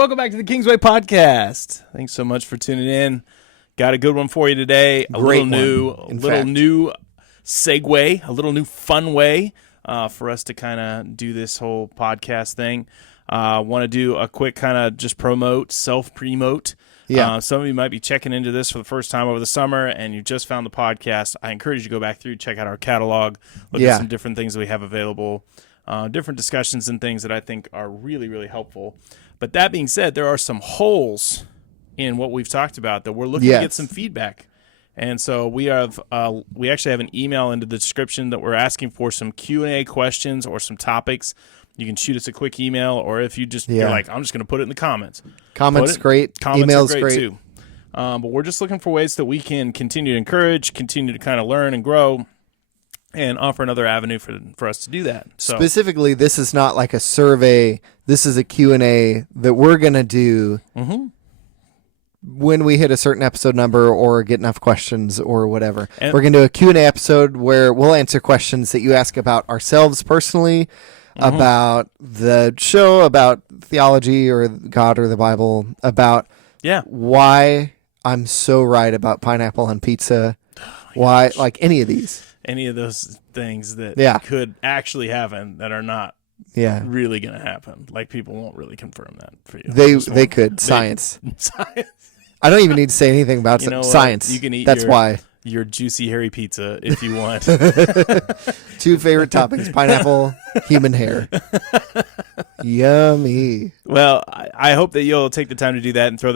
welcome back to the Kingsway Podcast. Thanks so much for tuning in. Got a good one for you today. A little new segue, a little new fun way for us to kind of do this whole podcast thing. Want to do a quick kind of just self-promote. Yeah. Some of you might be checking into this for the first time over the summer, and you just found the podcast. I encourage you to go back through, check out our catalog, look at some different things that we have available, different discussions and things that I think are really, really helpful. But that being said, there are some holes in what we've talked about that we're looking to get some feedback. And so we actually have an email into the description that we're asking for some Q&A questions or some topics. You can shoot us a quick email, or if you you're like, I'm just going to put it in the comments. Comments great. Emails great too. But we're just looking for ways that we can continue to encourage, continue to kind of learn and grow, and offer another avenue for us to do that. So specifically, this is not like a survey. This is a Q&A that we're going to do when we hit a certain episode number or get enough questions or whatever. And we're going to do a Q&A episode where we'll answer questions that you ask about ourselves personally, about the show, about theology or God or the Bible, about why I'm so right about pineapple on pizza, why, like any of these. Any of those things that could actually happen that are not really going to happen. Like, people won't really confirm that for you. They could. Science. I don't even need to say anything about science. You can eat why. Your juicy hairy pizza if you want. 2 favorite toppings, pineapple, human hair. Yummy. Well, I hope that you'll take the time to do that and throw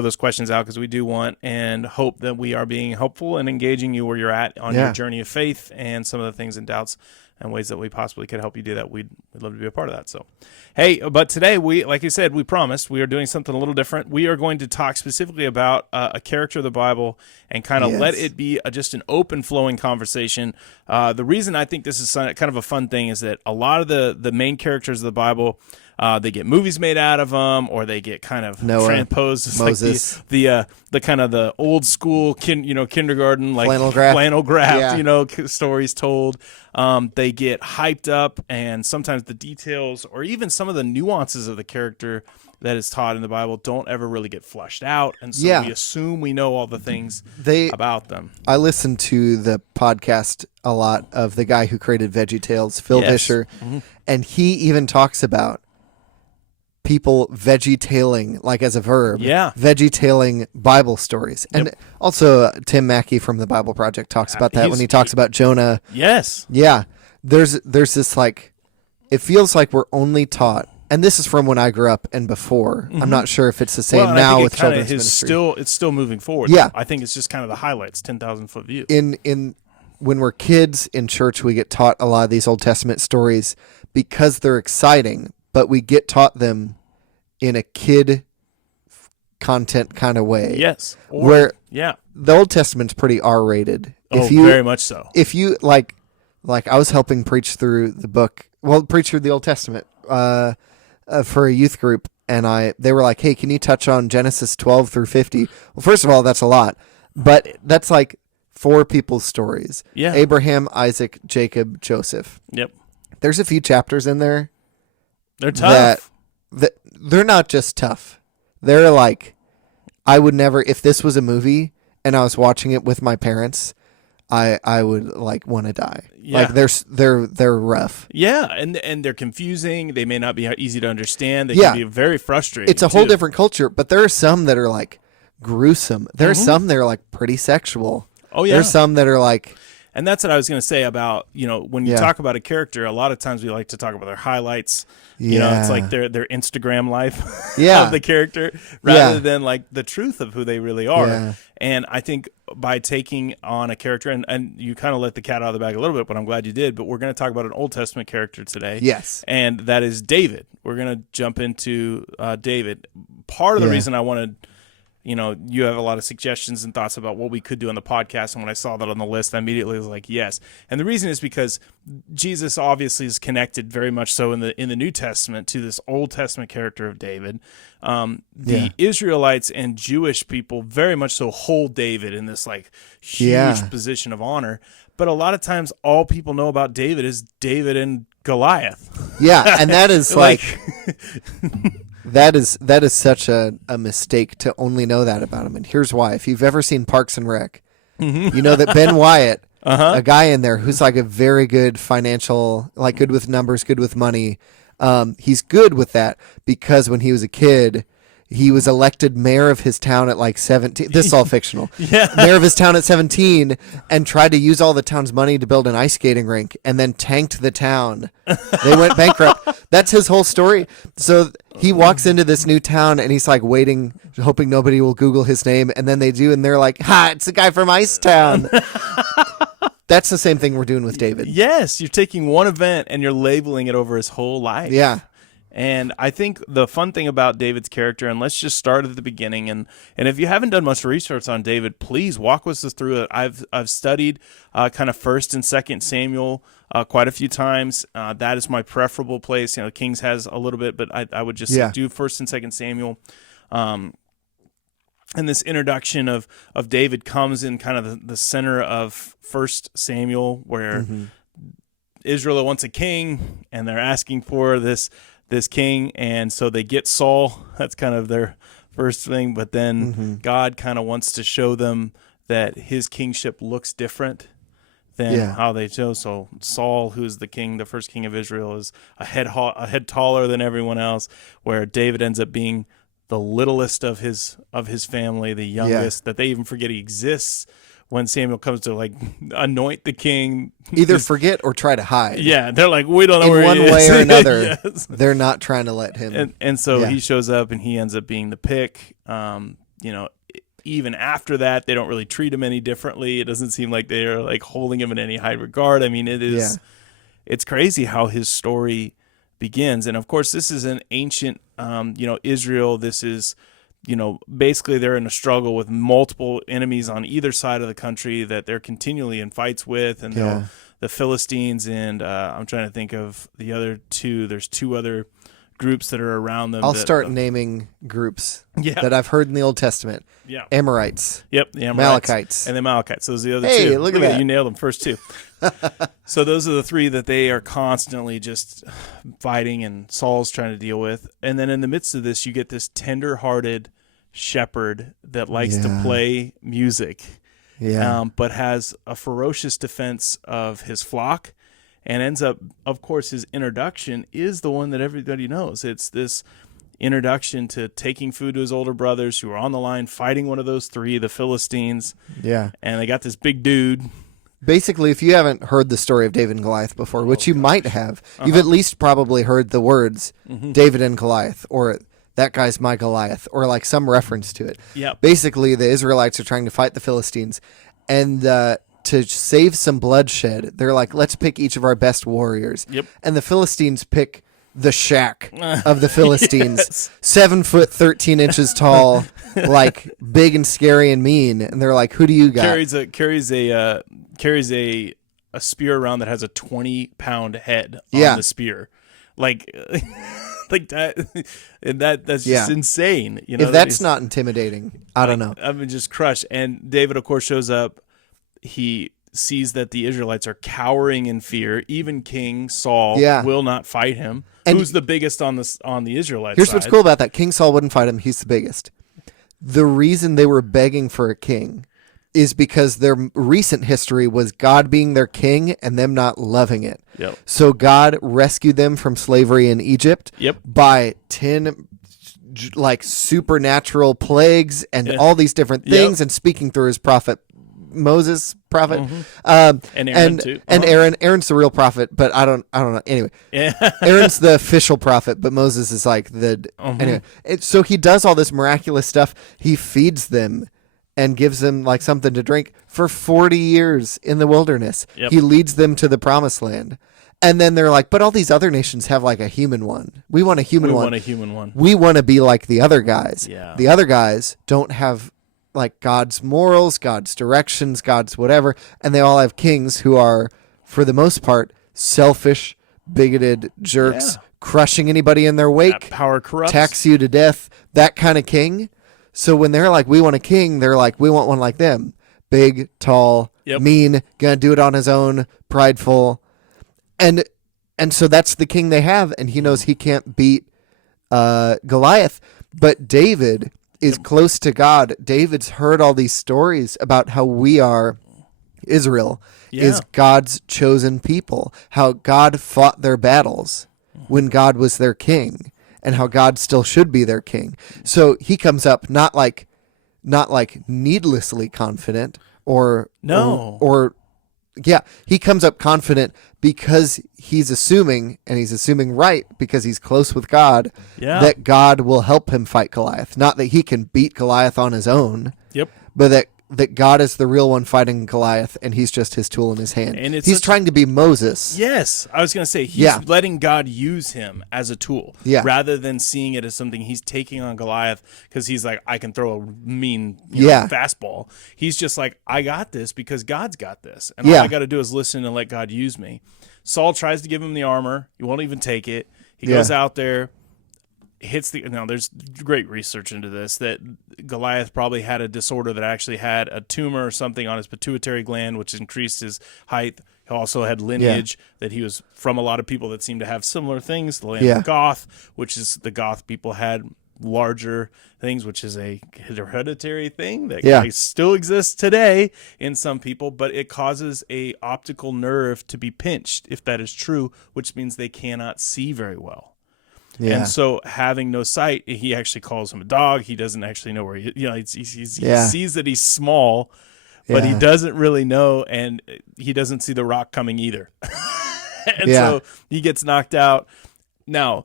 those questions out, because we do want and hope that we are being helpful and engaging you where you're at on your journey of faith and some of the things and doubts and ways that we possibly could help you do that. We'd love to be a part of that. So, hey, but today, like you said, we promised we are doing something a little different. We are going to talk specifically about a character of the Bible and kind of let it be just an open flowing conversation. The reason I think this is kind of a fun thing is that a lot of the main characters of the Bible, they get movies made out of them, or they get kind of transposed as Moses, like the kind of the old school kindergarten, like flannel graph stories told. They get hyped up, and sometimes the details or even some of the nuances of the character that is taught in the Bible don't ever really get fleshed out, and so we assume we know all the things about them. I listened to the podcast a lot of the guy who created VeggieTales, Phil Vischer, and he even talks about people veggie-tailing, like as a verb, veggie-tailing Bible stories. And also Tim Mackey from the Bible Project talks about that when he talks about Jonah. Yes. Yeah. There's this, like, it feels like we're only taught, and this is from when I grew up and before. I'm not sure if it's the same now with children's ministry. It's still moving forward. Yeah. I think it's just kind of the highlights, 10,000-foot view. When we're kids in church, we get taught a lot of these Old Testament stories because they're exciting, but we get taught them in a kid content kind of way. Yes. The Old Testament's pretty R-rated. Very much so. If you like I was helping preach through the Old Testament for a youth group, and they were like, "Hey, can you touch on Genesis 12 through 50?" Well, first of all, that's a lot, but that's like 4 people's stories. Yeah. Abraham, Isaac, Jacob, Joseph. Yep. There's a few chapters in there. They're tough. They're not just tough. They're like, I would never, if this was a movie and I was watching it with my parents, I would like want to die. Yeah. Like they're rough. Yeah, and they're confusing. They may not be easy to understand. They can be very frustrating. It's a whole different culture, but there are some that are like gruesome. There are some that are like pretty sexual. Oh yeah. There's some that are like. And that's what I was going to say about, when you talk about a character, a lot of times we like to talk about their highlights. It's like their Instagram life of the character rather than like the truth of who they really are. Yeah. And I think by taking on a character, and you kind of let the cat out of the bag a little bit, but I'm glad you did. But we're going to talk about an Old Testament character today. Yes. And that is David. We're going to jump into David. Part of the reason I wanted... you have a lot of suggestions and thoughts about what we could do on the podcast. And when I saw that on the list, I immediately was like, yes. And the reason is because Jesus obviously is connected very much so in the New Testament to this Old Testament character of David. The Israelites and Jewish people very much so hold David in this like huge position of honor. But a lot of times all people know about David is David and Goliath. Yeah. And that is like That is such a mistake to only know that about him. And here's why. If you've ever seen Parks and Rec, you know that Ben Wyatt, a guy in there who's like a very good financial, like good with numbers, good with money. He's good with that because when he was a kid, he was elected mayor of his town at like 17. This is all fictional. Mayor of his town at 17 and tried to use all the town's money to build an ice skating rink and then tanked the town. They went bankrupt. That's his whole story. So he walks into this new town and he's like waiting, hoping nobody will Google his name. And then they do. And they're like, it's a guy from Ice Town. That's the same thing we're doing with David. Yes. You're taking one event and you're labeling it over his whole life. Yeah. And I think the fun thing about David's character, and let's just start at the beginning, and if you haven't done much research on David, please walk us through it. I've studied kind of 1st and 2nd Samuel quite a few times. That is my preferable place. You know, Kings has a little bit, but I would just do 1st and 2nd Samuel. And this introduction of David comes in kind of the center of 1st Samuel, where Israel wants a king, and they're asking for this king, and so they get Saul. That's kind of their first thing, but then God kind of wants to show them that his kingship looks different than how they chose. So Saul, who's the king, the first king of Israel, is a head taller than everyone else, where David ends up being the littlest of his family, the youngest, that they even forget he exists when Samuel comes to like anoint the king. Either forget or try to hide. Yeah, they're like, we don't know where he is. In one way or another, they're not trying to let him. And so he shows up and he ends up being the pick. Even after that, they don't really treat him any differently. It doesn't seem like they're like holding him in any high regard. I mean, it's crazy how his story begins. And of course, this is an ancient, Israel. This is, basically they're in a struggle with multiple enemies on either side of the country that they're continually in fights with. And the Philistines and I'm trying to think of the other two. There's 2 other groups that are around them. I'll start naming groups that I've heard in the Old Testament. Yeah. Amorites. Yep. The Amorites. Malachites. And the Amalekites. Those are the other 2. Hey, look at that. You nailed them first 2. So those are the 3 that they are constantly just fighting and Saul's trying to deal with. And then in the midst of this, you get this tender-hearted shepherd that likes to play music, but has a ferocious defense of his flock, and ends up, of course, his introduction is the one that everybody knows. It's this introduction to taking food to his older brothers who are on the line fighting one of those 3, the Philistines. Yeah. And they got this big dude. Basically, if you haven't heard the story of David and Goliath before, which you might have, you've at least probably heard the words David and Goliath, or that guy's my Goliath, or like some reference to it. Yep. Basically, the Israelites are trying to fight the Philistines, and to save some bloodshed, they're like, let's pick each of our best warriors. Yep. And the Philistines pick the Shack of the Philistines, 7 foot 13 inches tall, like big and scary and mean. And they're like, who do you got? Carries a spear around that has a 20-pound head on the spear, like that. And that's just insane. If that's not intimidating, I don't know. I mean, just crushed. And David, of course, shows up. He sees that the Israelites are cowering in fear. Even King Saul will not fight him. And who's the biggest on the Israelite Here's side? What's cool about that. King Saul wouldn't fight him. He's the biggest. The reason they were begging for a king is because their recent history was God being their king and them not loving it. Yep. So God rescued them from slavery in Egypt by 10 like supernatural plagues and all these different things, and speaking through his prophet Moses, and Aaron too. And Aaron's the real prophet, but I don't know. Anyway, Aaron's the official prophet, but Moses is like the anyway. So he does all this miraculous stuff. He feeds them and gives them like something to drink for 40 years in the wilderness. Yep. He leads them to the promised land. And then they're like, but all these other nations have like a human one. We want a human one. We want to be like the other guys. Yeah. The other guys don't have like God's morals, God's directions, God's whatever. And they all have kings who are, for the most part, selfish, bigoted jerks, crushing anybody in their wake. That power corrupts. Tax you to death. That kind of king. So when they're like, we want a king, they're like, we want one like them. Big, tall, mean, gonna do it on his own, prideful. And so that's the king they have, and he knows he can't beat Goliath. But David is close to God. David's heard all these stories about how we are, Israel is God's chosen people, how God fought their battles when God was their king, and how God still should be their king. So he comes up not like needlessly confident or he comes up confident because he's assuming, and he's assuming right because he's close with God, that God will help him fight Goliath. Not that he can beat Goliath on his own, but that God is the real one fighting Goliath, and he's just his tool in his hand. And he's trying to be Moses. Yes, I was going to say, he's letting God use him as a tool, rather than seeing it as something he's taking on Goliath because he's like, I can throw a mean fastball. He's just like, I got this because God's got this, and all I got to do is listen and let God use me. Saul tries to give him the armor. He won't even take it. He goes out there, hits the. Now, there's great research into this, that Goliath probably had a disorder that actually had a tumor or something on his pituitary gland, which increased his height. He also had lineage that he was from a lot of people that seemed to have similar things. The land of Goth, which is the Goth people had larger things, which is a hereditary thing that still exists today in some people, but it causes a optical nerve to be pinched, if that is true, which means they cannot see very well. And so having no sight, he actually calls him a dog. He doesn't actually know where he sees that he's small, but he doesn't really know, and he doesn't see the rock coming either. And so he gets knocked out. Now,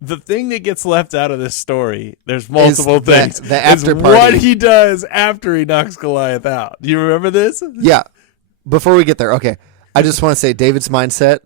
the thing that gets left out of this story, there's multiple things. The after party. What he does after he knocks Goliath out. Do you remember this? Yeah. Before we get there, okay. I just want to say David's mindset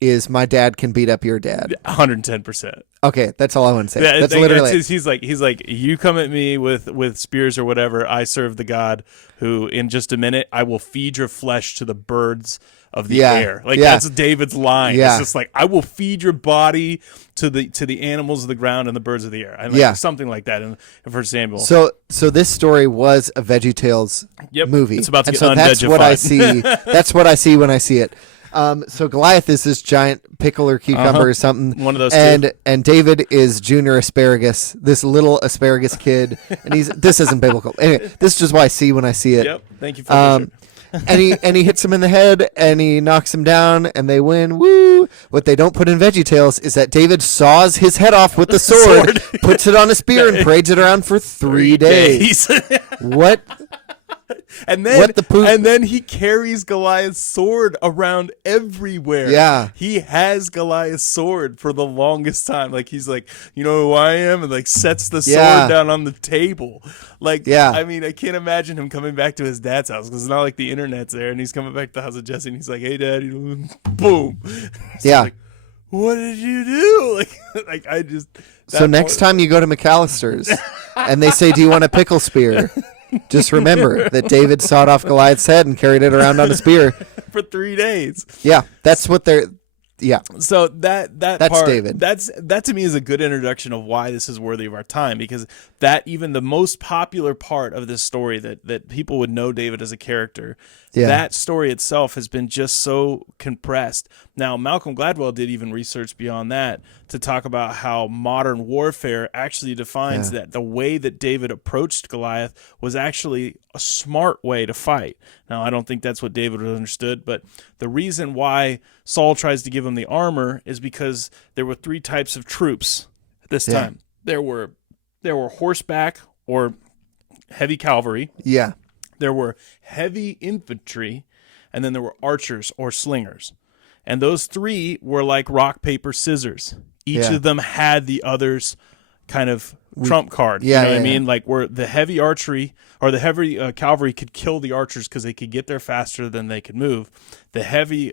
is my dad can beat up your dad. 110%. Okay, that's all I want to say. That's literally he's like, you come at me with spears or whatever, I serve the God who in just a minute I will feed your flesh to the birds of the air. Like that's David's line. It's just like, I will feed your body to the animals of the ground and the birds of the air. Something like that in 1 Samuel. So this story was a VeggieTales movie. It's about to get so that's what I see. That's what I see when I see it. So Goliath is this giant pickle or cucumber or something. One of those and David is junior asparagus, this little asparagus kid. And this isn't biblical. Anyway, this is just what I see when I see it. Yep. Thank you for and he hits him in the head and he knocks him down and they win. Woo! What they don't put in VeggieTales is that David saws his head off with the sword. Puts it on a spear and parades it around for 3 days. What? And then he carries Goliath's sword around everywhere. Yeah. He has Goliath's sword for the longest time. Like, he's like, you know who I am? And like sets the sword down on the table. Like, I mean, I can't imagine him coming back to his dad's house because it's not like the internet's there. And he's coming back to the house of Jesse and he's like, hey, Dad, boom. Like, what did you do? Like I just. So next time you go to McAllister's and they say, do you want a pickle spear? Just remember that David sawed off Goliath's head and carried it around on a spear for 3 days. Yeah, that's what they're. Yeah. So that's part, David. That to me is a good introduction of why this is worthy of our time, because that even the most popular part of this story that people would know David as a character, that story itself has been just so compressed. Now, Malcolm Gladwell did even research beyond that to talk about how modern warfare actually defines that the way that David approached Goliath was actually a smart way to fight. Now, I don't think that's what David understood, but the reason why Saul tries to give him the armor is because there were 3 types of troops at this time. There were horseback or heavy cavalry. Yeah. There were heavy infantry, and then there were archers or slingers. And those 3 were like rock, paper, scissors. Each of them had the other's kind of trump card. You know what I mean? Like where the heavy archery or the heavy cavalry could kill the archers because they could get there faster than they could move. The heavy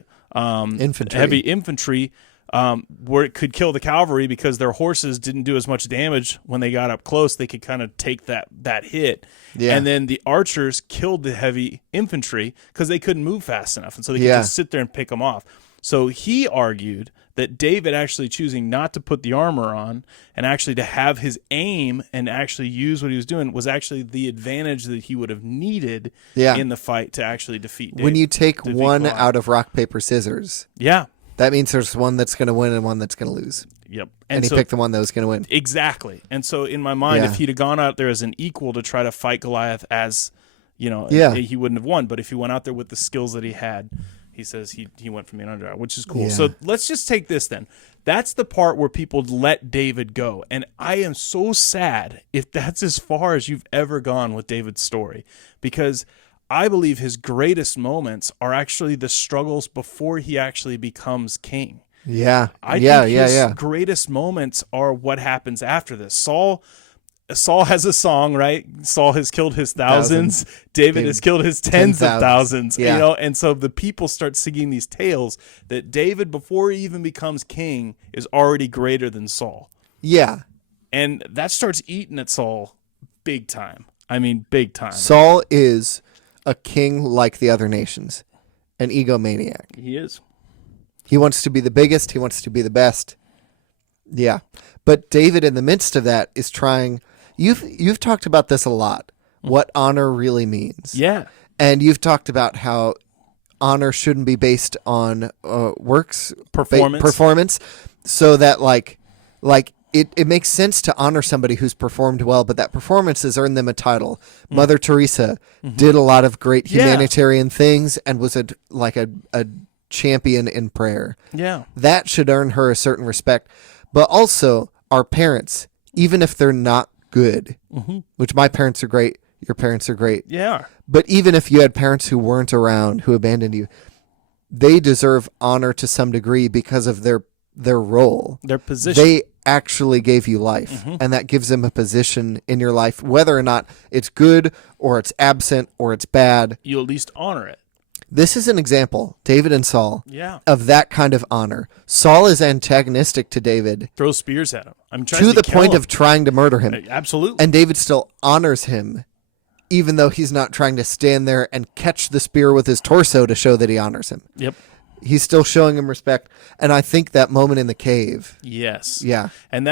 infantry where it could kill the cavalry because their horses didn't do as much damage when they got up close. They could kind of take that hit. Yeah. And then the archers killed the heavy infantry because they couldn't move fast enough. And so they could just sit there and pick them off. So he argued that David actually choosing not to put the armor on and actually to have his aim and actually use what he was doing was actually the advantage that he would have needed in the fight to actually defeat David. When you take one Goliath out of rock, paper, scissors. Yeah. That means there's one that's going to win and one that's going to lose. Yep. And he picked the one that was going to win. Exactly. And so in my mind, if he'd have gone out there as an equal to try to fight Goliath as, he wouldn't have won. But if he went out there with the skills that he had, he says he went from being underdog, which is cool. Yeah. So let's just take this then. That's the part where people let David go. And I am so sad if that's as far as you've ever gone with David's story, because I believe his greatest moments are actually the struggles before he actually becomes king. Yeah. I think his greatest moments are what happens after this. Saul has a song, right? Saul has killed his thousands. David has killed his tens of thousands. Yeah. And so the people start singing these tales that David, before he even becomes king, is already greater than Saul. Yeah. And that starts eating at Saul big time. I mean, big time. Saul is a king like the other nations, an egomaniac. He is. He wants to be the biggest. He wants to be the best. Yeah. But David, in the midst of that, is trying. You've talked about this a lot, what honor really means. Yeah. And you've talked about how honor shouldn't be based on works, performance, so that like it makes sense to honor somebody who's performed well, but that performance has earned them a title. Mother Teresa did a lot of great humanitarian things and was a champion in prayer. Yeah. That should earn her a certain respect. But also our parents, even if they're not good, which my parents are great, your parents are great. Yeah. But even if you had parents who weren't around, who abandoned you, they deserve honor to some degree because of their role. Their position. They actually gave you life, and that gives them a position in your life, whether or not it's good or it's absent or it's bad. You at least honor it. This is an example, David and Saul, of that kind of honor. Saul is antagonistic to David. Throws spears at him. To the point of trying to murder him. Absolutely. And David still honors him, even though he's not trying to stand there and catch the spear with his torso to show that he honors him. Yep. He's still showing him respect. And I think that moment in the cave. Yes. Yeah. And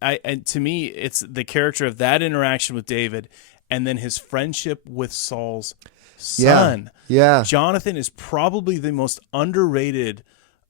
and to me, it's the character of that interaction with David and then his friendship with Saul's son. Yeah. Jonathan is probably the most underrated,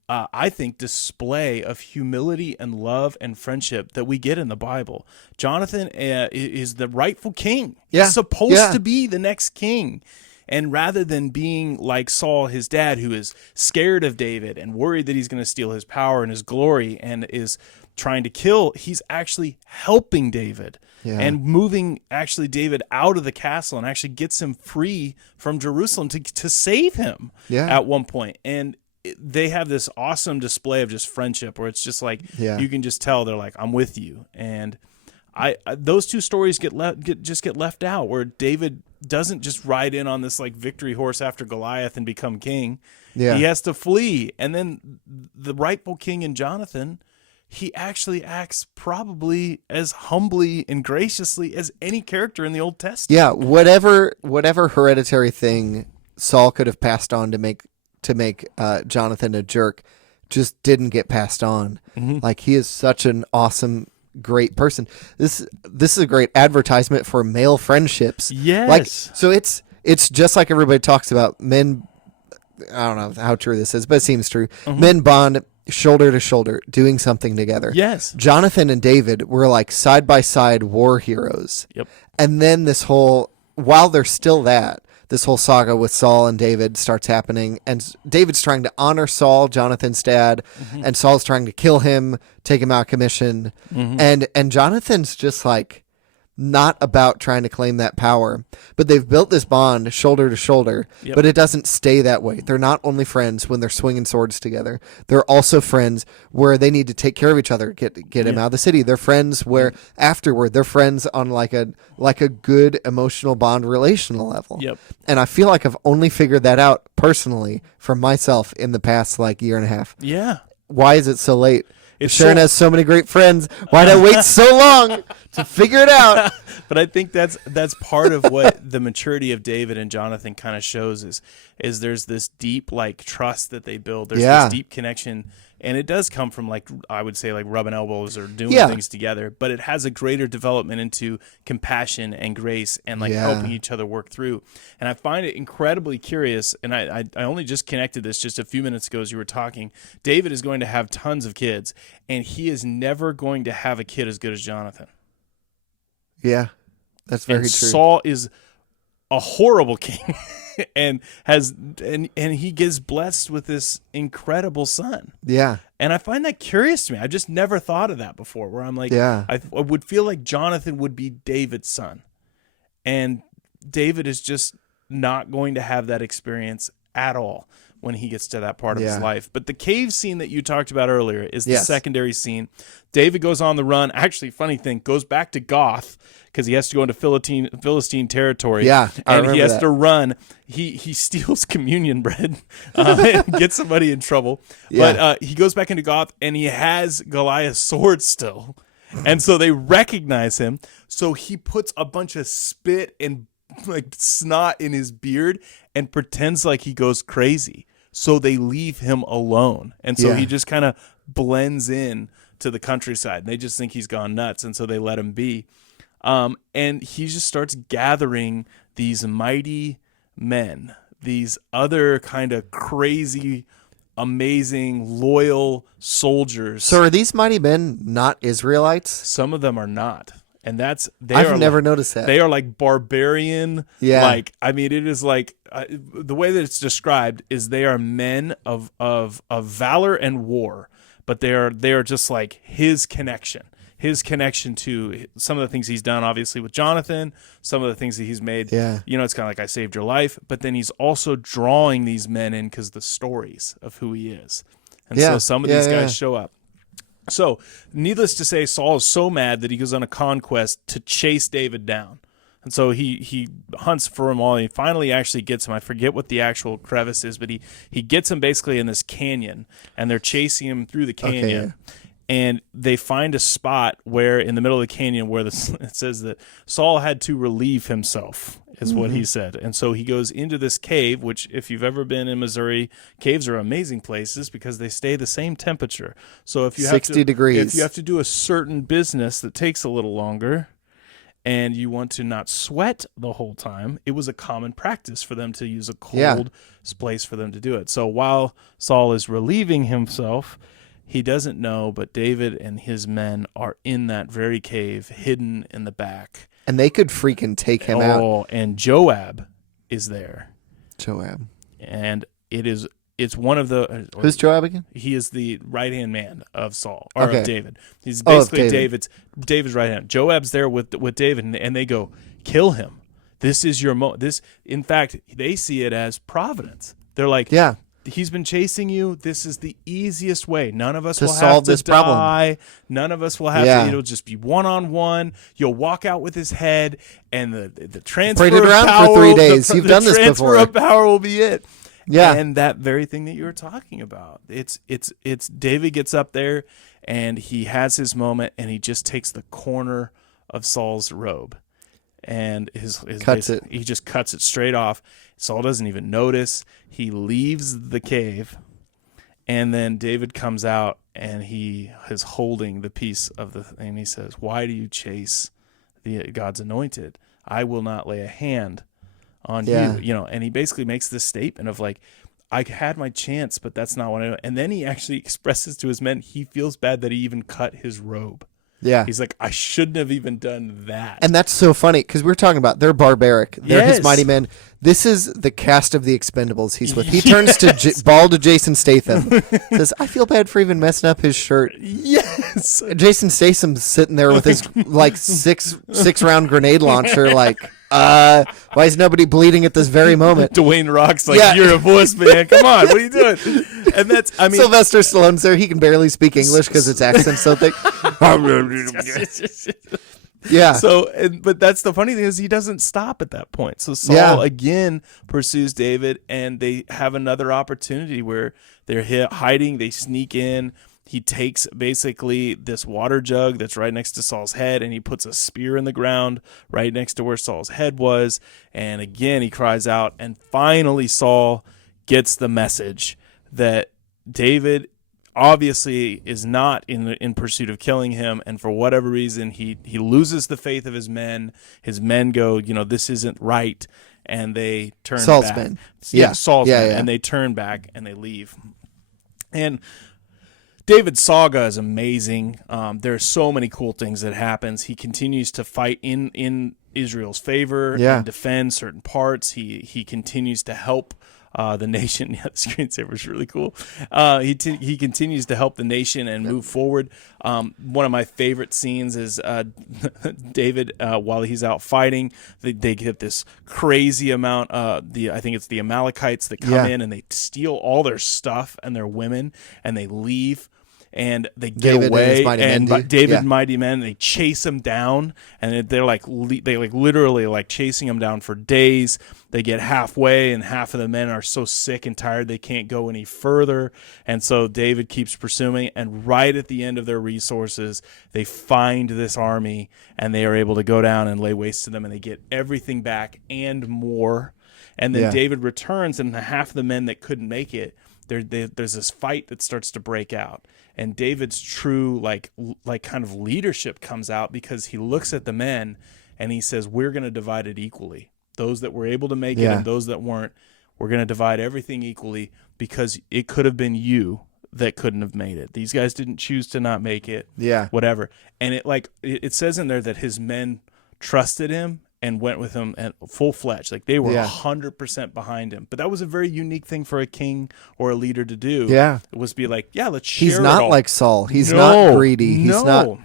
I think, display of humility and love and friendship that we get in the Bible. Jonathan is the rightful king. Yeah. He's supposed to be the next king. And rather than being like Saul, his dad, who is scared of David and worried that he's going to steal his power and his glory and is trying to kill, he's actually helping David and moving actually David out of the castle and actually gets him free from Jerusalem to save him at one point. And they have this awesome display of just friendship where it's just like you can just tell they're like, I'm with you. And those two stories get left out, where David doesn't just ride in on this like victory horse after Goliath and become king. Yeah. He has to flee. And then the rightful king in Jonathan, he actually acts probably as humbly and graciously as any character in the Old Testament. Yeah, whatever hereditary thing Saul could have passed on to make Jonathan a jerk just didn't get passed on. Like, he is such an awesome, great person. This is a great advertisement for male friendships. Yes. Like, so it's just like everybody talks about men. I don't know how true this is, but it seems true. Men bond shoulder to shoulder, doing something together. Yes. Jonathan and David were like side by side war heroes. Yep. And then while they're still this whole saga with Saul and David starts happening, and David's trying to honor Saul, Jonathan's dad, and Saul's trying to kill him, take him out of commission. And Jonathan's just like not about trying to claim that power, but they've built this bond shoulder to shoulder, but it doesn't stay that way. They're not only friends when they're swinging swords together. They're also friends where they need to take care of each other, get him out of the city. They're friends where afterward they're friends on like a good emotional bond relational level. Yep. And I feel like I've only figured that out personally for myself in the past like year and a half. Yeah. Why is it so late? Sharon has so many great friends. Why'd I wait so long to figure it out? But I think that's part of what the maturity of David and Jonathan kind of shows is there's this deep like trust that they build. There's this deep connection And it does come from, like, I would say, like rubbing elbows or doing things together, but it has a greater development into compassion and grace and like helping each other work through. And I find it incredibly curious. And I only just connected this just a few minutes ago as you were talking. David is going to have tons of kids, and he is never going to have a kid as good as Jonathan. Yeah, that's very true. Saul is a horrible king. And he gets blessed with this incredible son. Yeah. And I find that curious to me. I just never thought of that before, where I'm like, I would feel like Jonathan would be David's son. And David is just not going to have that experience at all when he gets to that part of his life. But the cave scene that you talked about earlier is the secondary scene. David goes on the run. Actually, funny thing, goes back to Goth because he has to go into Philistine territory. Yeah, and he has to run. He steals communion bread and gets somebody in trouble. Yeah. But he goes back into Goth, and he has Goliath's sword still. And so they recognize him. So he puts a bunch of spit and like snot in his beard and pretends like he goes crazy. So they leave him alone. And so he just kind of blends in to the countryside. And they just think he's gone nuts. And so they let him be. And he just starts gathering these mighty men, these other kind of crazy, amazing, loyal soldiers. So are these mighty men not Israelites? Some of them are not. And I've never noticed that. They are like barbarian. Yeah. Like, I mean, it is like the way that it's described is they are men of valor and war, but they are just like his connection to some of the things he's done, obviously with Jonathan, some of the things that he's made. Yeah. You know, it's kind of like I saved your life, but then he's also drawing these men in because the stories of who he is. And so some of these guys show up. So, needless to say, Saul is so mad that he goes on a conquest to chase David down. And so he hunts for him all, and he finally actually gets him. I forget what the actual crevice is, but he gets him basically in this canyon, and they're chasing him through the canyon. Okay. And they find a spot where, in the middle of the canyon, where it says that Saul had to relieve himself, is what he said. And so he goes into this cave, which, if you've ever been in Missouri, caves are amazing places because they stay the same temperature. So if you 60 degrees. If you have to do a certain business that takes a little longer, and you want to not sweat the whole time, it was a common practice for them to use a cold place for them to do it. So while Saul is relieving himself, he doesn't know, but David and his men are in that very cave, hidden in the back. And they could freaking take him out. Oh, and Joab is there. Joab. And it's one of the... Who's Joab again? He is the right-hand man of Saul, or of David. He's basically David's right hand. Joab's there with David, and they go, kill him. This is your in fact, they see it as providence. They're like, he's been chasing you. This is the easiest way. None of us will have to die. None of us will have to. It'll just be one-on-one. You'll walk out with his head, and the transfer of power. For 3 days. You've done this before. The transfer of power will be it. Yeah, and that very thing that you were talking about. It's David gets up there, and he has his moment, and he just takes the corner of Saul's robe, and his cuts it. He just cuts it straight off. Saul doesn't even notice. He leaves the cave, and then David comes out, and he is holding the piece of the thing. And he says, "Why do you chase God's anointed? I will not lay a hand on you." You know, and he basically makes this statement of like, I had my chance, but that's not what I know. And then he actually expresses to his men he feels bad that he even cut his robe. Yeah. He's like, I shouldn't have even done that. And that's so funny because we're talking about they're barbaric. They're his mighty men. This is the cast of The Expendables he's with. He turns to bald Jason Statham. Says, I feel bad for even messing up his shirt. Yes. Jason Statham's sitting there with his like six round grenade launcher like, why is nobody bleeding at this very moment? Dwayne Rock's like, you're a wuss, man. Come on, what are you doing? And that's, I mean, Sylvester Stallone's there. He can barely speak English because its accent's so thick. Yeah. So, but that's the funny thing is he doesn't stop at that point. So Saul again pursues David, and they have another opportunity where they're hiding. They sneak in. He takes basically this water jug that's right next to Saul's head, and he puts a spear in the ground right next to where Saul's head was. And again, he cries out, and finally Saul gets the message that David obviously is not in pursuit of killing him, and for whatever reason he loses the faith of his men. His men go, this isn't right, and they turn Saul's back. men. Saul's men, and they turn back and they leave. And David's saga is amazing. There's so many cool things that happens. He continues to fight in Israel's favor and defend certain parts. He continues to help the nation. Yeah, the screensaver is really cool. He continues to help the nation and move forward. One of my favorite scenes is David, while he's out fighting, they get this crazy amount. I think it's the Amalekites that come in and they steal all their stuff and their women, and they leave. And they get away, and David and mighty men, they chase him down, and they're literally chasing him down for days. They get halfway, and half of the men are so sick and tired they can't go any further. And so David keeps pursuing, and right at the end of their resources, they find this army, and they are able to go down and lay waste to them, and they get everything back and more. And then David returns, and half of the men that couldn't make it, there's this fight that starts to break out. And David's true kind of leadership comes out, because he looks at the men and he says, we're going to divide it equally. Those that were able to make it and those that weren't, we're going to divide everything equally, because it could have been you that couldn't have made it. These guys didn't choose to not make it. Yeah. Whatever. And it says in there that his men trusted him and went with him at full-fledged. They were 100% behind him. But that was a very unique thing for a king or a leader to do. Yeah. It was be let's share He's it not all. like Saul. He's not greedy. He's not.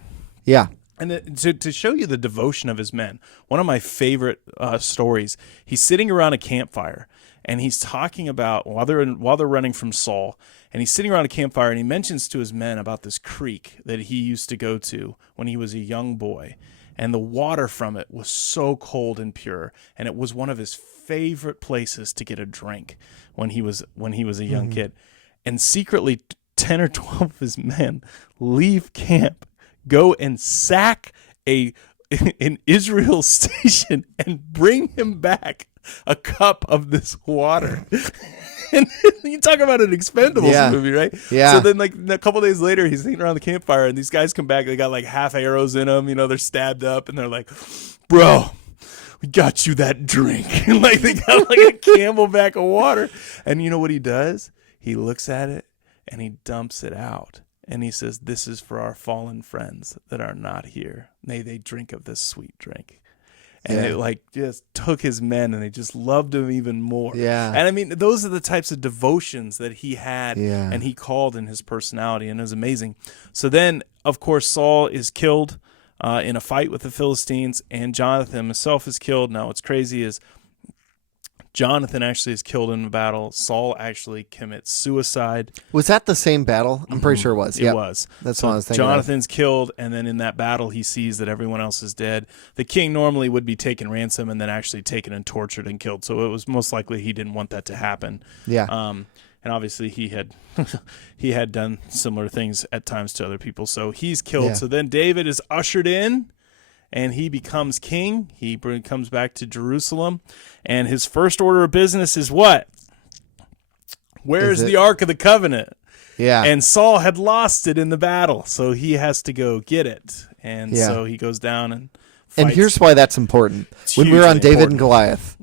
Yeah. And to show you the devotion of his men, one of my favorite stories, he's sitting around a campfire, and he's talking about, while they're running from Saul, and he's sitting around a campfire, and he mentions to his men about this creek that he used to go to when he was a young boy. And the water from it was so cold and pure, and it was one of his favorite places to get a drink when he was a young kid. And secretly, 10 or 12 of his men leave camp, go and sack an Israel station, and bring him back a cup of this water. And you talk about an Expendables movie, right? Yeah. So then, a couple days later, he's sitting around the campfire, and these guys come back. They got half arrows in them. They're stabbed up, and they're like, "Bro, we got you that drink." And they got a Camelback of water. And you know what he does? He looks at it and he dumps it out, and he says, "This is for our fallen friends that are not here. May they drink of this sweet drink." And it just took his men, and they just loved him even more. Yeah. And I mean, those are the types of devotions that he had and he called in his personality, and it was amazing. So then, of course, Saul is killed in a fight with the Philistines, and Jonathan himself is killed. Now, what's crazy is Jonathan actually is killed in the battle. Saul actually commits suicide. Was that the same battle? I'm pretty sure it was. It was. That's what I was thinking. Jonathan's killed, and then in that battle, he sees that everyone else is dead. The king normally would be taken ransom and then actually taken and tortured and killed. So it was most likely he didn't want that to happen. Yeah. And obviously he had done similar things at times to other people. So he's killed. Yeah. So then David is ushered in, and he becomes king. He comes back to Jerusalem, and his first order of business is what? Where's the Ark of the Covenant? Yeah. And Saul had lost it in the battle, so he has to go get it. And so he goes down and fights. And here's why that's important. When we were on David and Goliath,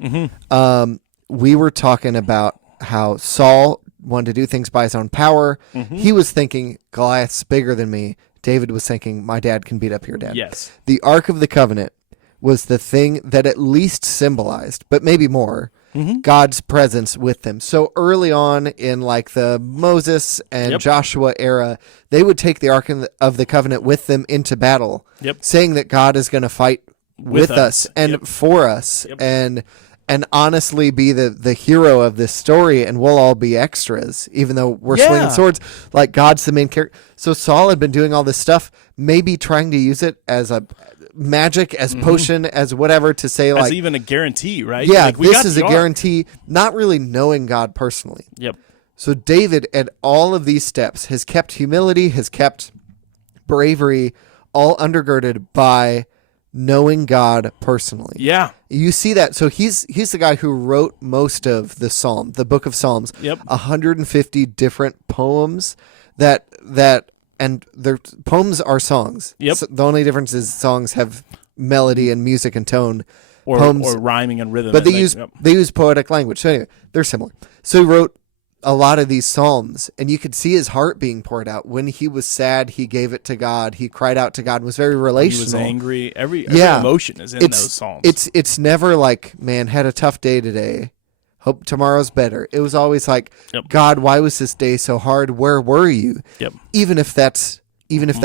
we were talking about how Saul wanted to do things by his own power. He was thinking, Goliath's bigger than me. David was thinking, my dad can beat up your dad. Yes. The Ark of the Covenant was the thing that at least symbolized, but maybe more, God's presence with them. So early on in the Moses and Joshua era, they would take the Ark of the Covenant with them into battle, saying that God is going to fight with us and for us and honestly be the hero of this story, and we'll all be extras, even though we're swinging swords. God's the main character. So Saul had been doing all this stuff, maybe trying to use it as a magic, as potion, as whatever, to say as even a guarantee, right? Yeah, this is a guarantee, not really knowing God personally. Yep. So David, at all of these steps, has kept humility, has kept bravery, all undergirded by knowing God personally. Yeah. You see that. So he's the guy who wrote most of the book of Psalms. Yep. 150 different poems and their poems are songs. Yep. So the only difference is songs have melody and music and tone. Or rhyming and rhythm. But they use poetic language. So anyway, they're similar. So he wrote a lot of these psalms, and you could see his heart being poured out. When he was sad, he gave it to God. He cried out to God. Was very relational. He was angry. Every emotion is in those psalms. It's never like, man, had a tough day today. Hope tomorrow's better. It was always like, God, why was this day so hard? Where were you? Yep. Even if that's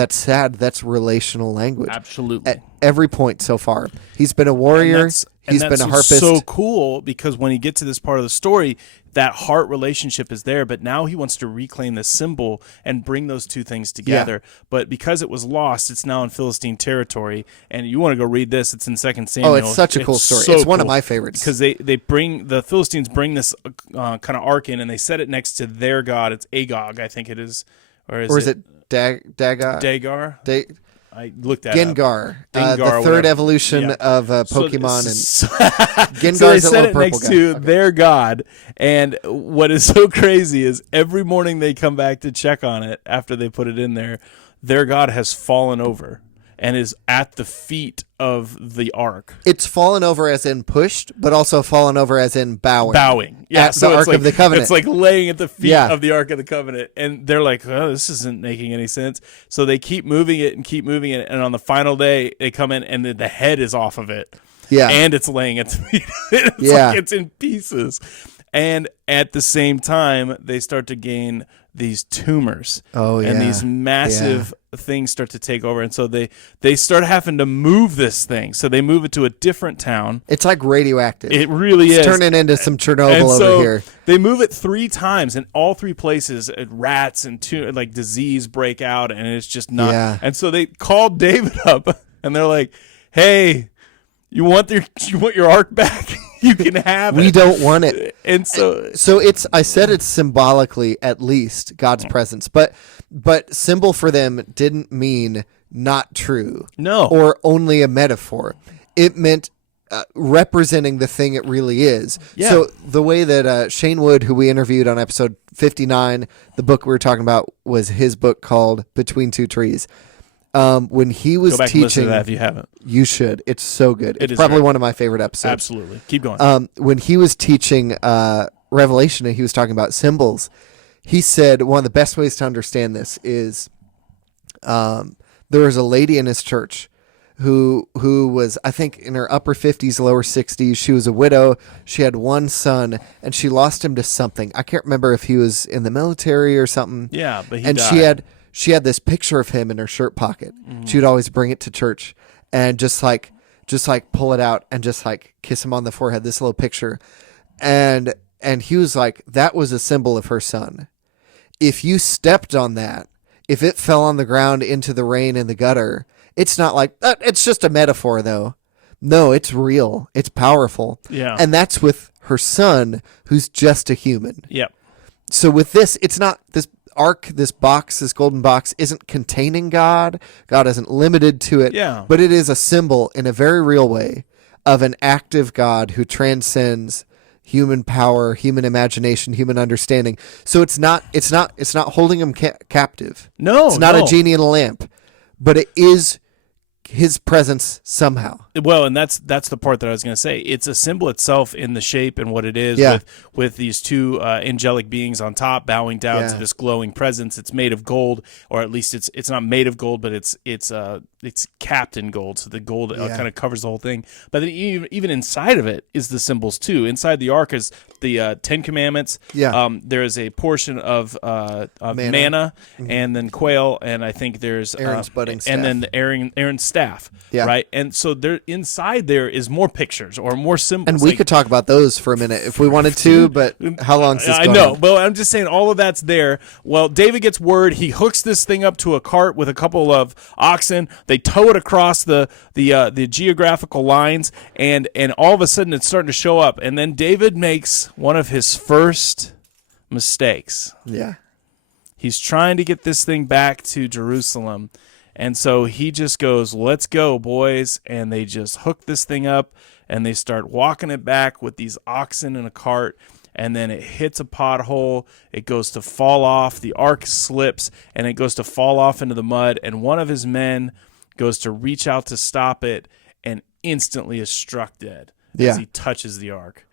sad, that's relational language. Absolutely. At every point so far. He's been a warrior. He's been a harpist. So cool, because when you get to this part of the story, that heart relationship is there, but now he wants to reclaim the symbol and bring those two things together. Yeah. But because it was lost, it's now in Philistine territory. And you want to go read this, it's in 2 Samuel. Oh, it's such a cool story. It's one of my favorites. Because the Philistines bring this kind of ark in, and they set it next to their god. It's Agag, I think it is. Or is it Dagar? I looked at Gengar, the third evolution of Pokemon, and Gengar's so they set it next to their god. And what is so crazy is every morning they come back to check on it after they put it in there. Their god has fallen over and is at the feet of the ark. It's fallen over as in pushed, but also fallen over as in bowing. Bowing. Yeah, at the Ark of the Covenant. It's like laying at the feet of the Ark of the Covenant. And they're like, oh, this isn't making any sense. So they keep moving it. And on the final day, they come in and the head is off of it. Yeah. And it's laying at the feet. It's like it's in pieces. And at the same time, they start to gain these tumors. And these massive things start to take over. And so they start having to move this thing. So they move it to a different town. It's like radioactive. It really is. It's turning into some Chernobyl over here. They move it 3 times, and all 3 places, rats and disease break out, and it's just not. Yeah. And so they called David up, and they're like, hey, you want your ark back? You can have it. We don't want it. And so I said it's symbolically at least God's presence, but symbol for them didn't mean not true. No. Or only a metaphor. It meant representing the thing it really is. Yeah. So the way that Shane Wood, who we interviewed on episode 59, the book we were talking about was his book called Between Two Trees. When he was go back teaching, and listen to that if you haven't. You should. It's so good. It's probably one of my favorite episodes. Absolutely. Keep going. When he was teaching Revelation and he was talking about symbols, he said one of the best ways to understand this is there was a lady in his church who was, I think, in her upper 50s, lower 60s. She was a widow. She had one son, and she lost him to something. I can't remember if he was in the military or something. Yeah, but he died. She had this picture of him in her shirt pocket. Mm-hmm. She would always bring it to church and just like pull it out and just like kiss him on the forehead, this little picture. And he was like, that was a symbol of her son. If you stepped on that, if it fell on the ground into the rain in the gutter, it's not like, it's just a metaphor though. No, it's real. It's powerful. Yeah. And that's with her son, who's just a human. Yep. So with this, it's not this ark, this golden box isn't containing God. God isn't limited to it. Yeah. But it is a symbol in a very real way of an active God who transcends human power, human imagination, human understanding. So it's not holding him captive. No, it's not a genie in a lamp, but it is his presence somehow. Well, and that's the part that I was going to say. It's a symbol itself in the shape and what it is, with these 2 angelic beings on top bowing down to this glowing presence. It's made of gold, or at least it's not made of gold, but it's capped in gold, so the gold kind of covers the whole thing. But then even inside of it is the symbols too. Inside the ark is the 10 Commandments. Yeah. There is a portion of manna and then quail, and I think there's Aaron's budding staff. and then Aaron's staff. Yeah. Right. And so there inside there is more pictures or more symbols. And we could talk about those for a minute if we wanted to, but how long is this going? I know. Well, I'm just saying all of that's there. Well, David gets word. He hooks this thing up to a cart with a couple of oxen. They tow it across the geographical lines, and all of a sudden it's starting to show up. And then David makes one of his first mistakes. Yeah. He's trying to get this thing back to Jerusalem. And so he just goes, let's go, boys. And they just hook this thing up, and they start walking it back with these oxen in a cart. and then it hits a pothole. It goes to fall off. The ark slips, and it goes to fall off into the mud, and one of his men goes to reach out to stop it and instantly is struck dead as he touches the ark.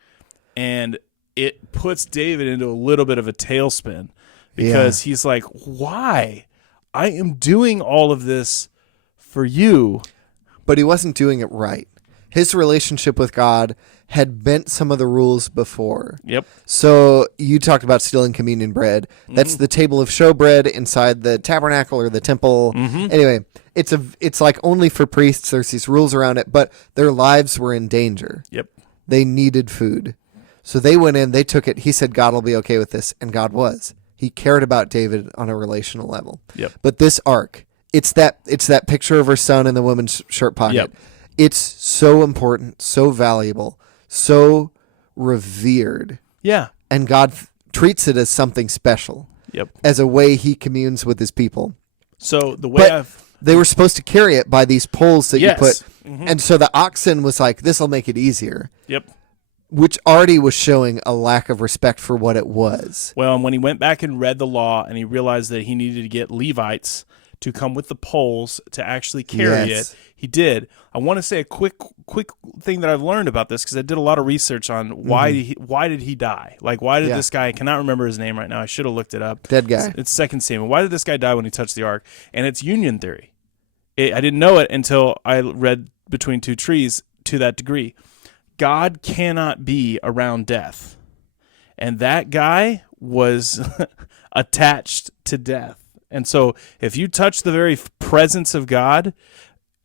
And it puts David into a little bit of a tailspin because he's like, why? I am doing all of this for you. But he wasn't doing it right. His relationship with God had bent some of the rules before. Yep. So you talked about stealing communion bread. That's the table of showbread inside the tabernacle or the temple. Anyway, it's like only for priests. There's these rules around it, but their lives were in danger. Yep. They needed food. So they went in, they took it. He said, God will be okay with this. And God was. He cared about David on a relational level. Yep. But this ark, it's that picture of her son in the woman's shirt pocket. Yep. It's so important, so valuable, so revered. Yeah. And God treats it as something special. Yep. As a way he communes with his people. So the way they were supposed to carry it by these poles that you put. Mm-hmm. And so the oxen was like, this will make it easier. Yep. Which already was showing a lack of respect for what it was. Well, and when he went back and read the law and he realized that he needed to get Levites to come with the poles to actually carry it, he did. I want to say a quick thing that I've learned about this because I did a lot of research on why did he die? Like, why did this guy, I cannot remember his name right now. I should have looked it up. Dead guy. It's 2 Samuel. Why did this guy die when he touched the ark? And it's union theory. I didn't know it until I read Between Two Trees to that degree. God cannot be around death. And that guy was attached to death. And so if you touch the very presence of God,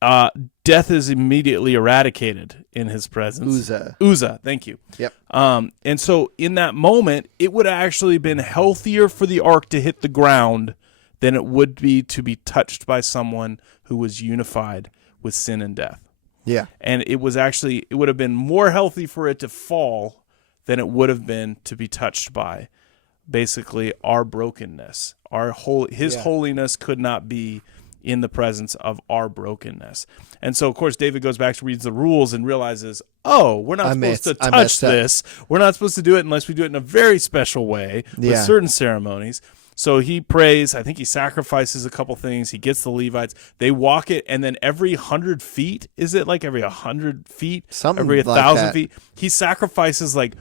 death is immediately eradicated in his presence. Uzzah, thank you. Yep. And so in that moment, it would have actually been healthier for the ark to hit the ground than it would be to be touched by someone who was unified with sin and death. Yeah. And it would have been more healthy for it to fall than it would have been to be touched by basically our brokenness. His holiness could not be in the presence of our brokenness. And so, of course, David goes back to reads the rules and realizes, oh, we're not supposed to touch this. We're not supposed to do it unless we do it in a very special way with certain ceremonies. So he prays. I think he sacrifices a couple things. He gets the Levites. They walk it, and then every 100 feet, is it like every 100 feet? Every 1,000 feet? He sacrifices like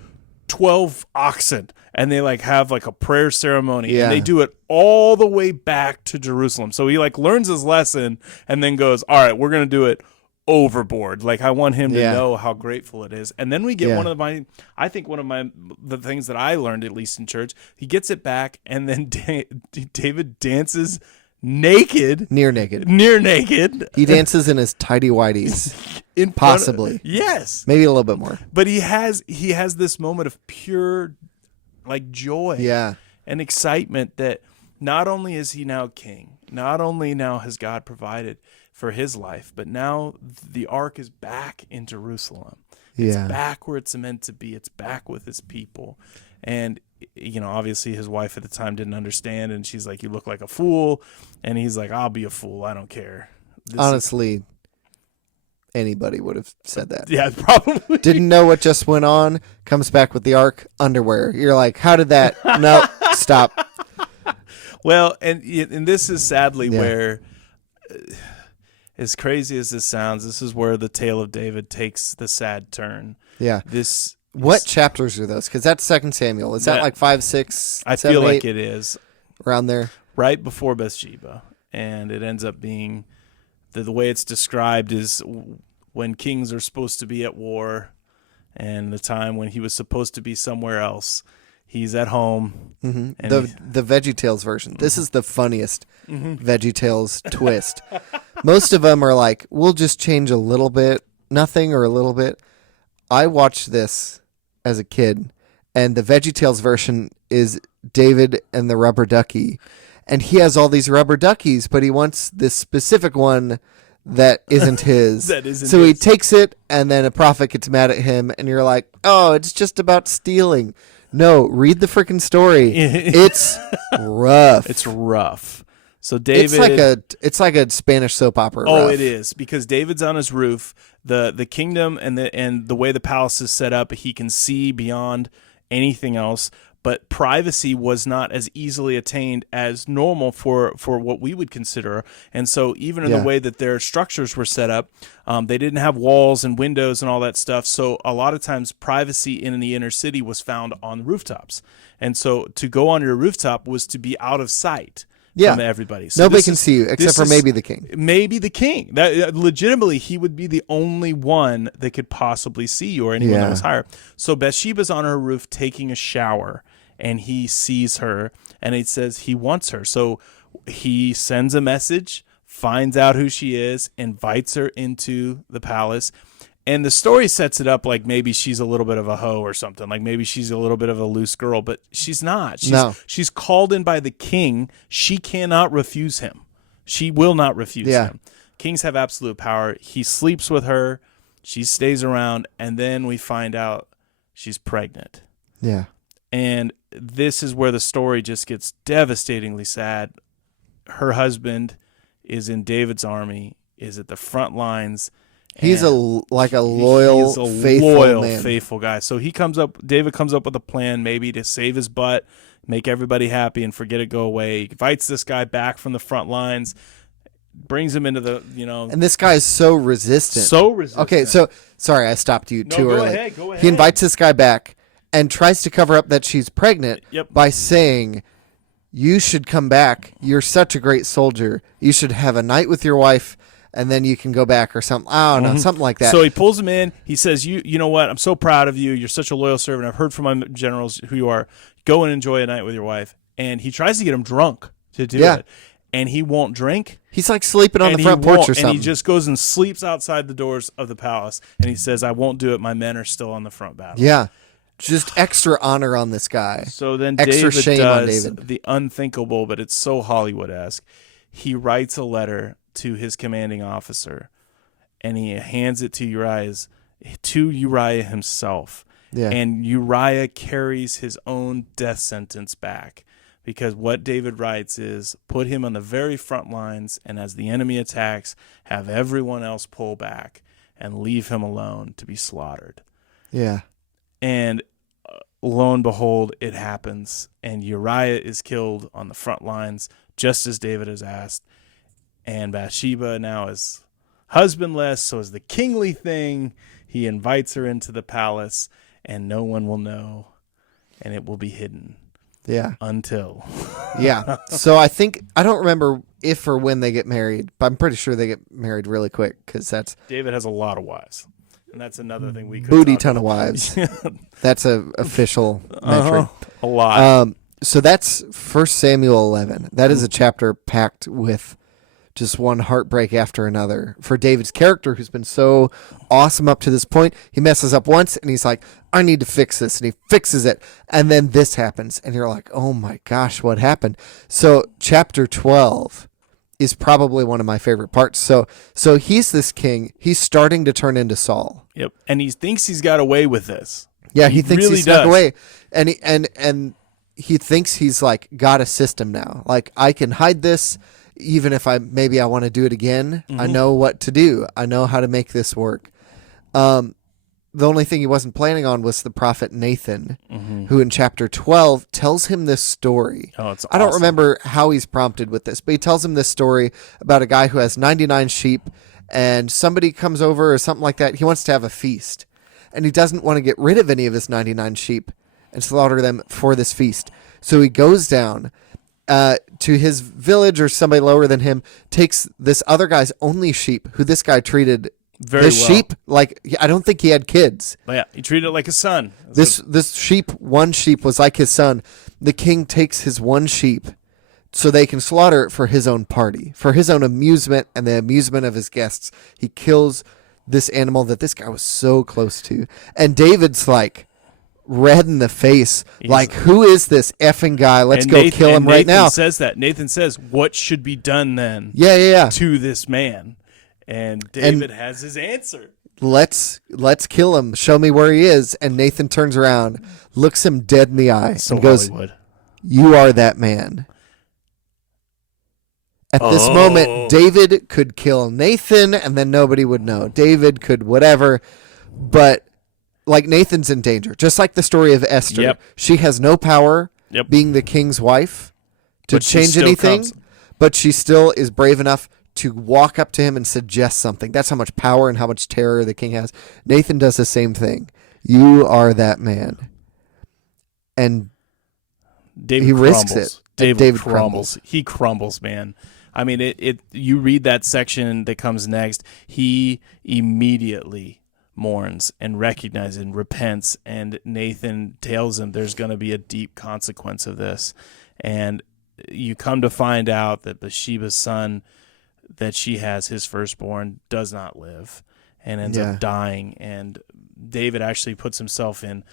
12 oxen, and they like have like a prayer ceremony, and they do it all the way back to Jerusalem. So he like learns his lesson and then goes, all right, we're going to do it overboard. Like, I want him to know how grateful it is. And then we get one of the things that I learned, at least in church, he gets it back, and then David dances naked. Near naked. He dances in his tidy whities. Possibly. Yes. Maybe a little bit more. But he has this moment of pure like joy and excitement that not only is he now king, not only now has God provided for his life, but now the ark is back in Jerusalem. It's back where it's meant to be. It's back with his people. And, you know, obviously his wife at the time didn't understand, and she's like, you look like a fool. And he's like, I'll be a fool. I don't care. Honestly, anybody would have said that. Yeah, probably. Didn't know what just went on. Comes back with the ark, underwear. You're like, how did that? No, stop. Well, and this is sadly where, as crazy as this sounds, this is where the tale of David takes the sad turn. Yeah. What chapters are those? Because that's 2 Samuel. Is that like 5, 6, I 7, feel 8? like it is. Around there? Right before Bathsheba. And it ends up being, the way it's described is when kings are supposed to be at war, and the time when he was supposed to be somewhere else. He's at home. Mm-hmm. The VeggieTales version. This is the funniest VeggieTales twist. Most of them are like, we'll just change a little bit, nothing or a little bit. I watched this as a kid, and the VeggieTales version is David and the rubber ducky. And he has all these rubber duckies, but he wants this specific one that isn't his. So he takes it, and then a prophet gets mad at him, and you're like, oh, it's just about stealing. No, read the freaking story. It's rough. It's rough. So David, it's like a Spanish soap opera. Oh, rough. It is, because David's on his roof. The kingdom and the way the palace is set up, he can see beyond anything else. But privacy was not as easily attained as normal for what we would consider. And so even in the way that their structures were set up, they didn't have walls and windows and all that stuff. So a lot of times privacy in the inner city was found on rooftops. And so to go on your rooftop was to be out of sight. From everybody. So nobody can see you except for maybe the king. Maybe the king. That legitimately, he would be the only one that could possibly see you or anyone that was higher. So Bathsheba's on her roof taking a shower, and he sees her, and it says he wants her. So he sends a message, finds out who she is, invites her into the palace. And the story sets it up like maybe she's a little bit of a hoe or something. Like maybe she's a little bit of a loose girl, but she's not. She's called in by the king. She cannot refuse him. She will not refuse him. Kings have absolute power. He sleeps with her. She stays around. And then we find out she's pregnant. Yeah. And this is where the story just gets devastatingly sad. Her husband is in David's army, is at the front lines. He's a loyal, faithful guy. So David comes up with a plan maybe to save his butt, make everybody happy, and forget it go away. He invites this guy back from the front lines, brings him into the, And this guy is so resistant. Okay, so, sorry, I stopped you too early. Go ahead. He invites this guy back and tries to cover up that she's pregnant by saying, you should come back. You're such a great soldier. You should have a night with your wife, and then you can go back or something. I don't know, something like that. So he pulls him in. He says, you know what? I'm so proud of you. You're such a loyal servant. I've heard from my generals who you are. Go and enjoy a night with your wife. And he tries to get him drunk to do it. And he won't drink. He's like sleeping on the front porch or something. And he just goes and sleeps outside the doors of the palace. And he says, I won't do it. My men are still on the front battle. Yeah. Just extra honor on this guy. So then extra David shame does on David. The unthinkable, but it's so Hollywood-esque. He writes a letter to his commanding officer, and he hands it to Uriah himself. Yeah. And Uriah carries his own death sentence back, because what David writes is, put him on the very front lines, and as the enemy attacks, have everyone else pull back and leave him alone to be slaughtered. Yeah. And lo and behold, it happens, and Uriah is killed on the front lines, just as David has asked. And Bathsheba now is husbandless, so as the kingly thing, he invites her into the palace, and no one will know, and it will be hidden. Yeah. Until. Yeah. So I don't remember if or when they get married, but I'm pretty sure they get married really quick, because David has a lot of wives. And that's another thing we could booty ton of wives. That's a official metric. A lot. So that's 1 Samuel 11. That is a chapter packed with just one heartbreak after another for David's character, who's been so awesome up to this point. He messes up once, and he's like, I need to fix this. And he fixes it. And then this happens. And you're like, oh my gosh, what happened? So chapter 12 is probably one of my favorite parts. So he's this king. He's starting to turn into Saul. Yep. And he thinks he's got away with this. Yeah, he thinks really he's snuck does. away. And he thinks he's like got a system now. Like, I can hide this. Even if I want to do it again, I know what to do. I know how to make this work. The only thing he wasn't planning on was the prophet Nathan, who in chapter 12 tells him this story. Oh, it's awesome. I don't remember how he's prompted with this, but he tells him this story about a guy who has 99 sheep, and somebody comes over or something like that. He wants to have a feast, and he doesn't want to get rid of any of his 99 sheep and slaughter them for this feast. So he goes down to his village, or somebody lower than him, takes this other guy's only sheep, who this guy treated very this well. Sheep, like, I don't think he had kids. But yeah, he treated it like a son. This sheep, one sheep, was like his son. The king takes his one sheep so they can slaughter it for his own party, for his own amusement and the amusement of his guests. He kills this animal that this guy was so close to. And David's like red in the face, like, who is this effing guy? Let's go kill him right now. Nathan says, what should be done then to this man? And David has his answer. Let's kill him. Show me where he is. And Nathan turns around, looks him dead in the eye, and goes, Hollywood. You are that man. At this moment, David could kill Nathan, and then nobody would know. David could whatever, but like Nathan's in danger, just like the story of Esther. Yep. She has no power Yep. being the king's wife to But she change still anything, comes. but she still is brave enough to walk up to him and suggest something. That's how much power and how much terror the king has. Nathan does the same thing. You are that man. And David he crumbles. risks it. David crumbles. He crumbles, man. I mean, you read that section that comes next, he immediately mourns and recognizes and repents, and Nathan tells him there's going to be a deep consequence of this. And you come to find out that Bathsheba's son that she has, his firstborn, does not live and ends up dying. And David actually puts himself in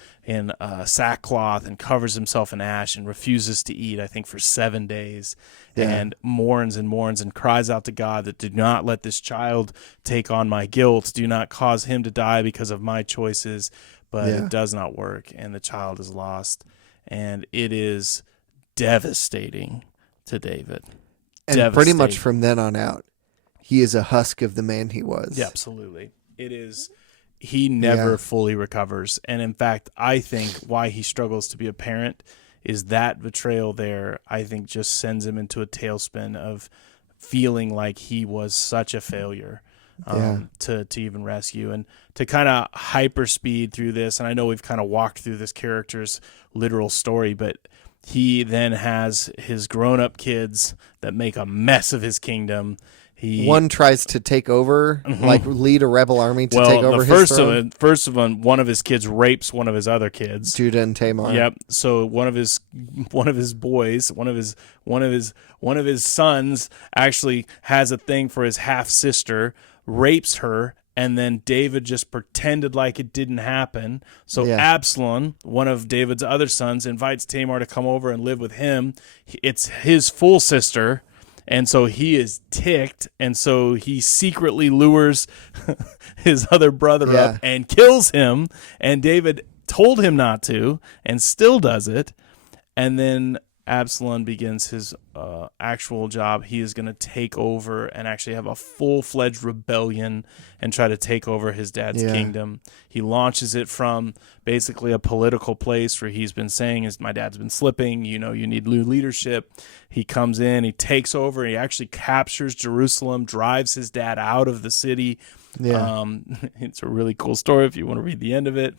sackcloth and covers himself in ash and refuses to eat, I think, for 7 days, and mourns and cries out to God that do not let this child take on my guilt. Do not cause him to die because of my choices. But it does not work, and the child is lost. And it is devastating to David. And pretty much from then on out, he is a husk of the man he was. Yeah, absolutely. It is. He never fully recovers. And in fact, I think why he struggles to be a parent is that betrayal there, I think, just sends him into a tailspin of feeling like he was such a failure to even rescue. And to kind of hyperspeed through this, and I know we've kind of walked through this character's literal story, but he then has his grown-up kids that make a mess of his kingdom. One tries to take over, like lead a rebel army to take over his throne. First of all, one of his kids rapes one of his other kids, Judah and Tamar. Yep. So one of his sons actually has a thing for his half sister, rapes her, and then David just pretended like it didn't happen. So Absalom, one of David's other sons, invites Tamar to come over and live with him. It's his full sister. And so he is ticked, and so he secretly lures his other brother up and kills him, and David told him not to and still does it. And then Absalom begins his actual job. He is going to take over and actually have a full-fledged rebellion and try to take over his dad's kingdom. He launches it from basically a political place where he's been saying, my dad's been slipping, you need new leadership. He comes in, he takes over, he actually captures Jerusalem, drives his dad out of the city. It's a really cool story if you want to read the end of it.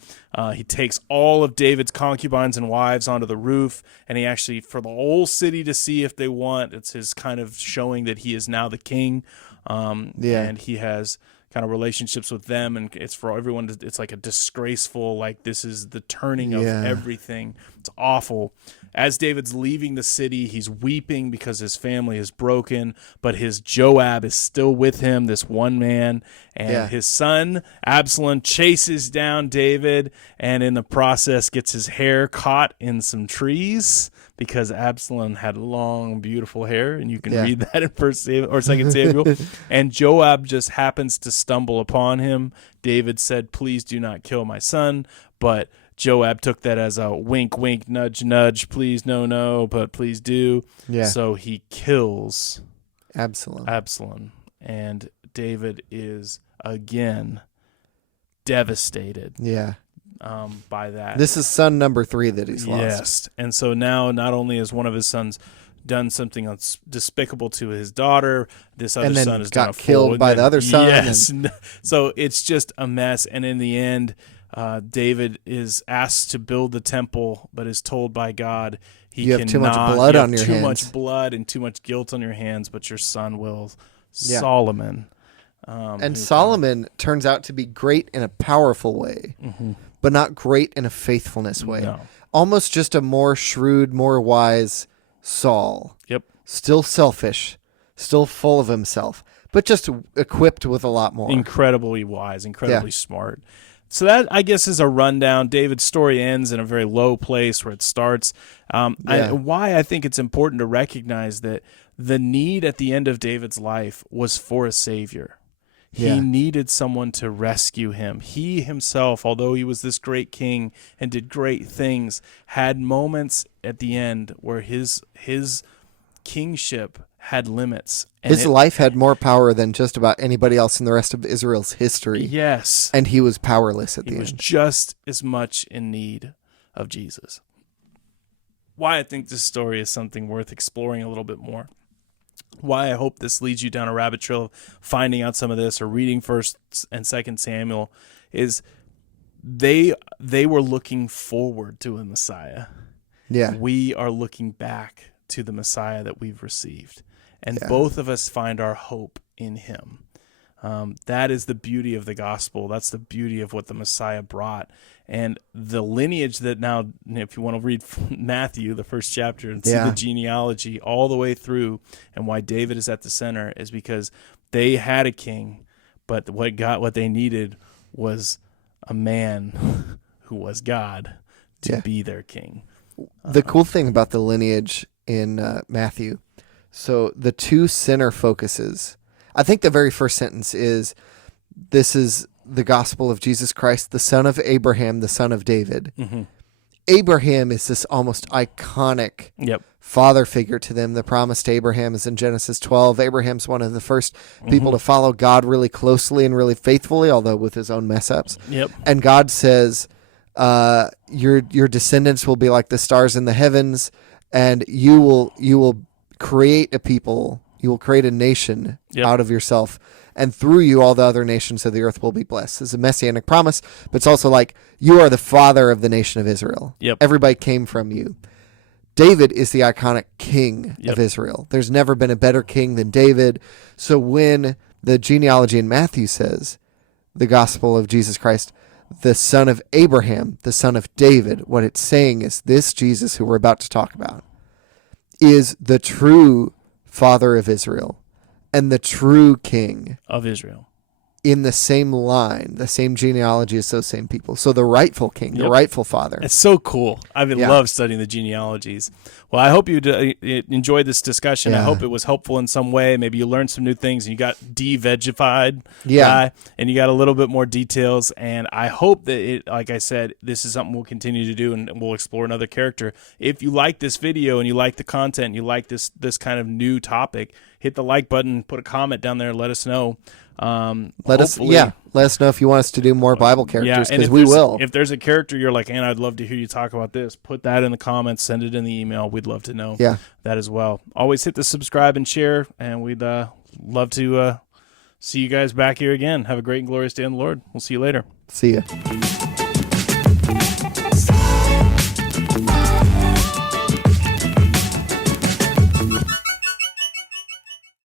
He takes all of David's concubines and wives onto the roof, and he actually, for the whole city to see if they want, it's his kind of showing that he is now the king. And he has kind of relationships with them, and it's for everyone to, it's like a disgraceful, like this is the turning of everything. It's awful. As David's leaving the city, he's weeping because his family is broken, but his Joab is still with him, this one man, and his son Absalom chases down David, and in the process gets his hair caught in some trees, because Absalom had long, beautiful hair, and you can read that in 1 Samuel or 2 Samuel. And Joab just happens to stumble upon him. David said, "Please do not kill my son," but Joab took that as a wink, wink, nudge, nudge. Please, no, no, but please do. Yeah. So he kills Absalom, and David is again devastated. Yeah. By that. This is son number 3 that he's lost. Yes. And so now not only has one of his sons done something despicable to his daughter, this other son has got killed by the other son. Yes. So it's just a mess. And in the end, David is asked to build the temple, but is told by God, you have too much blood on your hands. Too much blood and too much guilt on your hands, but your son will. Solomon. And Solomon turns out to be great in a powerful way, but not great in a faithfulness way. No. Almost just a more shrewd, more wise Saul. Yep. Still selfish, still full of himself, but just equipped with a lot more. Incredibly wise, incredibly smart. So that, I guess, is a rundown. David's story ends in a very low place where it starts. Why I think it's important to recognize that the need at the end of David's life was for a savior. He needed someone to rescue him. He himself, although he was this great king and did great things, had moments at the end where his kingship had limits. His life had more power than just about anybody else in the rest of Israel's history. Yes. And he was powerless at the end. He was just as much in need of Jesus. Why I think this story is something worth exploring a little bit more. Why I hope this leads you down a rabbit trail of finding out some of this or reading 1st and 2nd Samuel is they were looking forward to a Messiah. Yeah. We are looking back to the Messiah that we've received. And both of us find our hope in him. That is the beauty of the gospel. That's the beauty of what the Messiah brought. And the lineage that now, if you want to read Matthew, the 1st chapter, and see the genealogy all the way through, and why David is at the center, is because they had a king, but what they needed was a man who was God to be their king. The cool thing about the lineage in Matthew, so the 2 sinner focuses, I think the very first sentence is, this is the gospel of Jesus Christ, the son of Abraham, the son of David. Mm-hmm. Abraham is this almost iconic father figure to them. The promise to Abraham is in Genesis 12. Abraham's one of the first people to follow God really closely and really faithfully, although with his own mess ups. Yep. And God says, your descendants will be like the stars in the heavens, and you will create a people, you will create a nation out of yourself, and through you all the other nations of the earth will be blessed. It's a messianic promise, but it's also like, you are the father of the nation of Israel. Yep. Everybody came from you. David is the iconic king of Israel. There's never been a better king than David. So when the genealogy in Matthew says, the gospel of Jesus Christ, the son of Abraham, the son of David, what it's saying is this Jesus who we're about to talk about is the true father of Israel and the true king of Israel, in the same line, the same genealogy as those same people. So the rightful king, the rightful father. It's so cool. I love studying the genealogies. Well, I hope you enjoyed this discussion. I hope it was helpful in some way. Maybe you learned some new things and you got de-vegified guy, and you got a little bit more details. And I hope that, like I said, this is something we'll continue to do, and we'll explore another character. If you like this video and you like the content, and you like this kind of new topic, hit the like button, put a comment down there, and let us know. Let us know if you want us to do more Bible characters, because we will. If there's a character you're like, I'd love to hear you talk about this, put that in the comments, send it in the email. We'd love to know that as well. Always hit the subscribe and share, and we'd love to see you guys back here again. Have a great and glorious day in the Lord. We'll see you later. See ya.